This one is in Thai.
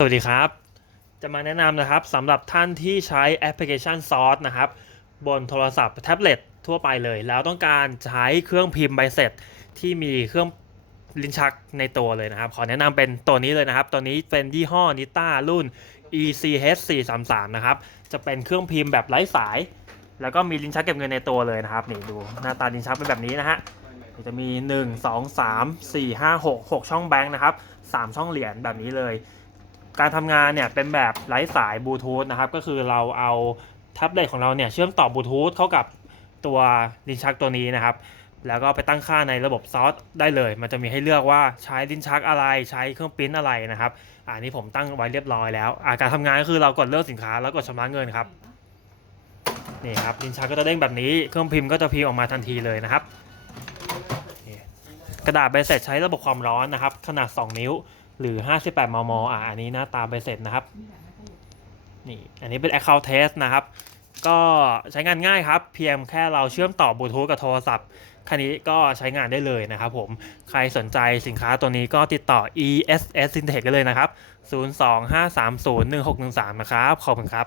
สวัสดีครับ จะมาแนะนำนะครับสำหรับท่านที่ใช้แอปพลิเคชัน Source นะครับ บนโทรศัพท์แท็บเล็ตทั่วไปเลย แล้วต้องการใช้เครื่องพิมพ์ใบเสร็จ ที่มีเครื่องลิ้นชักในตัวเลยนะครับ ขอแนะนำเป็นตัวนี้เลยนะครับ ตัวนี้เป็นยี่ห้อนิต้ารุ่น ECH 433นะครับ จะเป็นเครื่องพิมพ์แบบไร้สาย แล้วก็มีลิ้นชักเก็บเงินในตัวเลยนะครับนี่ดูหน้าตาลิ้นชักเป็นแบบนี้นะฮะจะมี 1 2 3 4 5 6 6 ช่องแบงค์นะครับ 3 ช่องเหรียญแบบนี้เลย การทำงานเนี่ยเป็นแบบไร้สายบลูทูธนะครับ ก็คือเราเอาแท็บเล็ตของเราเนี่ยเชื่อมต่อบลูทูธเข้ากับตัวลิ้นชักตัวนี้นะครับ แล้วก็ไปตั้งค่าในระบบซอสได้เลย มันจะมีให้เลือกว่าใช้ลิ้นชักอะไร ใช้เครื่องปริ้นอะไรนะครับ อันนี้ผมตั้งไว้เรียบร้อยแล้วอาการทำงานก็คือเรากดเลือกสินค้าแล้วกดชำระเงินครับ นี่ครับลิ้นชักก็จะเด้งแบบนี้ เครื่องพิมพ์ก็จะพิมพ์ออกมาทันทีเลยนะครับ กระดาษใบเสร็จใช้ระบบความร้อนนะครับ ขนาด 2 นิ้ว หรือ 58 มม อะอันนี้หน้าตาใบเสร็จนะครับ นี่ อันนี้เป็น Account Test นะครับ ก็ใช้งานง่ายครับ เพียงแค่เราเชื่อมต่อบลูทูธกับโทรศัพท์คันนี้ก็ใช้งานได้เลยนะครับผม ใครสนใจสินค้าตัวนี้ก็ติดต่อ ESS Syntech ได้เลยนะครับ 025301613 นะครับ ขอบคุณครับ